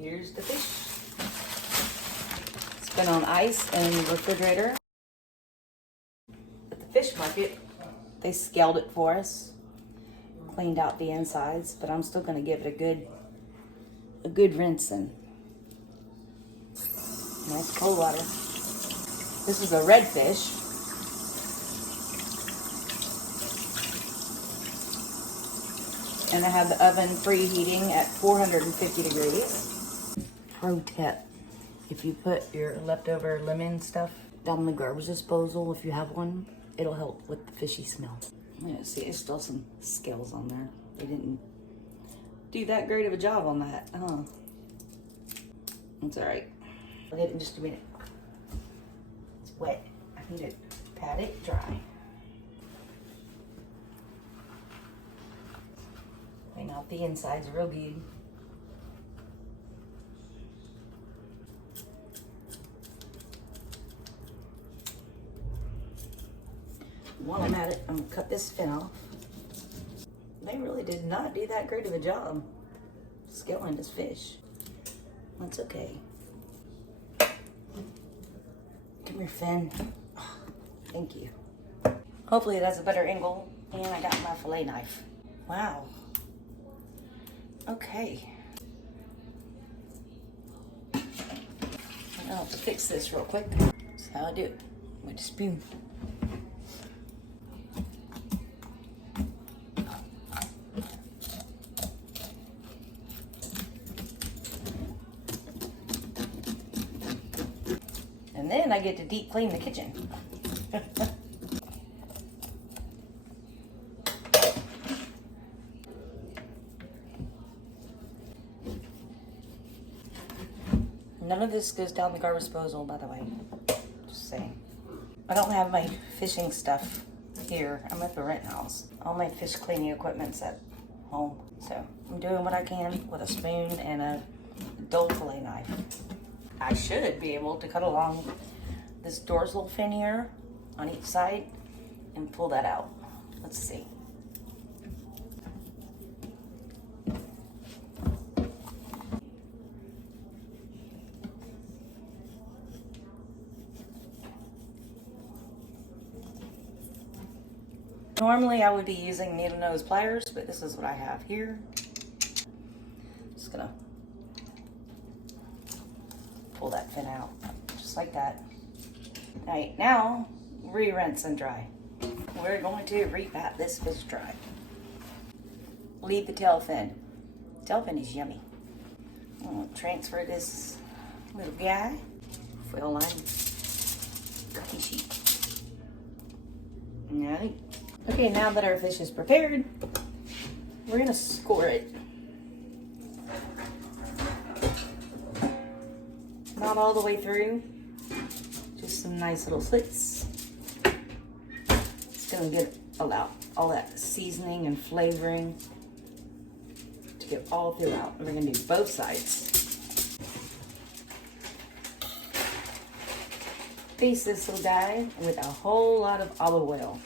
Here's the fish. It's been on ice in the refrigerator. At the fish market, they scaled it for us, cleaned out the insides, but I'm still gonna give it a good rinsing. Nice cold water. This is a red fish. And I have the oven preheating at 450 degrees. Pro tip, if you put your leftover lemon stuff down the garbage disposal, if you have one, it'll help with the fishy smell. Yeah, see, there's still some scales on there. They didn't do that great of a job on that, huh? It's all right. I'll get it in just a minute. It's wet. I need to pat it dry. Clean out the insides real good. While I'm at it, I'm gonna cut this fin off. They really did not do that great of a job scaling this fish. That's okay. Come here, fin. Oh, thank you. Hopefully it has a better angle. And I got my fillet knife. Wow. Okay. I'll have to fix this real quick. That's how I do it with a spoon. And then I get to deep clean the kitchen. None of this goes down the garbage disposal, by the way. Just saying. I don't have my fishing stuff here. I'm at the rent house. All my fish cleaning equipment's at home. So I'm doing what I can with a spoon and a dull fillet knife. I should be able to cut along this dorsal fin here on each side and pull that out. Let's see. Normally I would be using needle nose pliers, but this is what I have here. Just gonna pull that fin out, just like that. All right, now re-rinse and dry. We're going to re-pat this fish dry. Leave the tail fin. Tail fin is yummy. I'm gonna transfer this little guy, foil line, cookie sheet. All right. Okay, now that our fish is prepared, we're gonna score it. Not all the way through, just some nice little slits. It's gonna get all that seasoning and flavoring to get all throughout. And we're gonna do both sides. Baste this little guy with a whole lot of olive oil.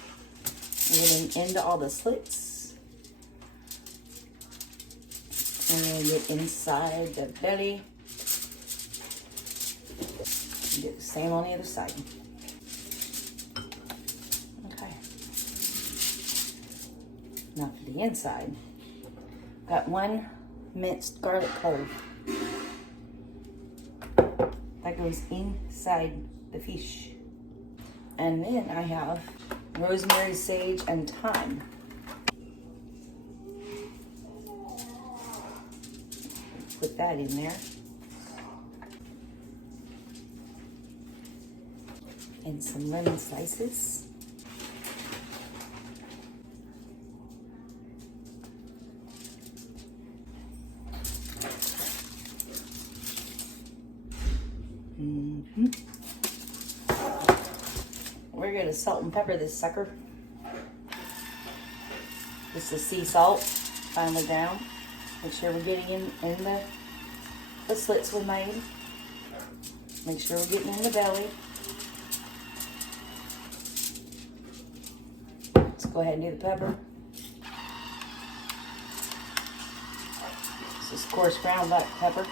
Getting into all the slits. And then get inside the belly. And do the same on the other side. Okay. Now for the inside. Got one minced garlic clove. That goes inside the fish. And then I have rosemary, sage, and thyme. Put that in there. And some lemon slices. We're gonna salt and pepper this sucker. This is sea salt, finely ground. Make sure we're getting in the slits we made. Make sure we're getting in the belly. Let's go ahead and do the pepper. This is coarse ground black pepper.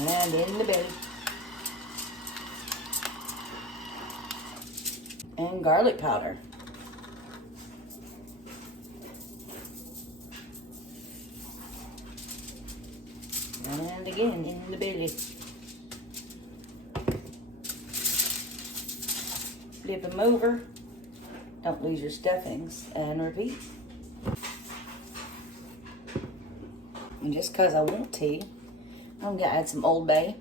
And in the belly. And garlic powder. And again in the belly. Flip them over. Don't lose your stuffings. And repeat. And just because I want to, I'm going to add some Old Bay.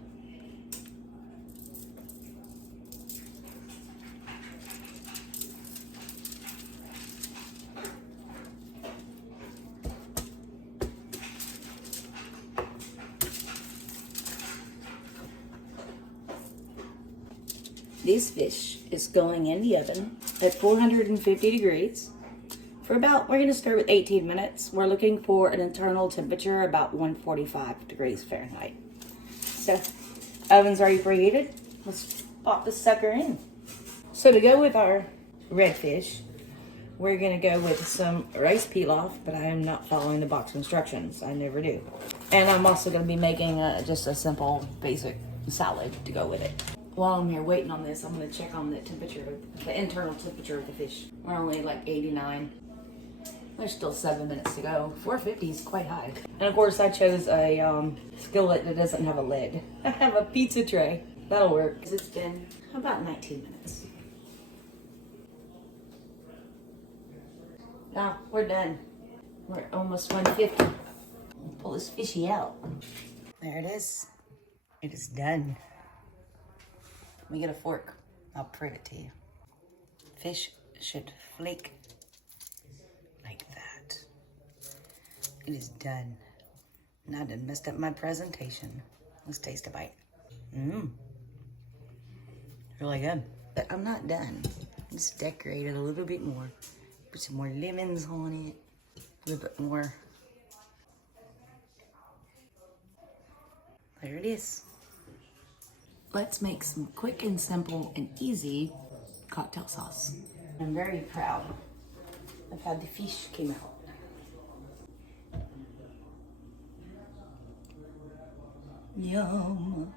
This fish is going in the oven at 450 degrees for about, we're going to start with 18 minutes. We're looking for an internal temperature about 145 degrees Fahrenheit. So, oven's already preheated. Let's pop this sucker in. So to go with our red fish, we're going to go with some rice pilaf, but I am not following the box instructions. I never do. And I'm also going to be making just a simple, basic salad to go with it. While I'm here waiting on this, I'm going to check on the temperature, the internal temperature of the fish. We're only like 89. There's still 7 minutes to go. 450 is quite high. And of course, I chose a skillet that doesn't have a lid. I have a pizza tray. That'll work. It's been about 19 minutes. Now, we're done. We're at almost 150. Pull this fishy out. There it is. It is done. Let me get a fork. I'll prove it to you. Fish should flake like that. It is done. Now I done messed up my presentation. Let's taste a bite. Really good. But I'm not done. Let's decorate it a little bit more. Put some more lemons on it. A little bit more. There it is. Let's make some quick and simple and easy cocktail sauce. I'm very proud of how the fish came out. Yum.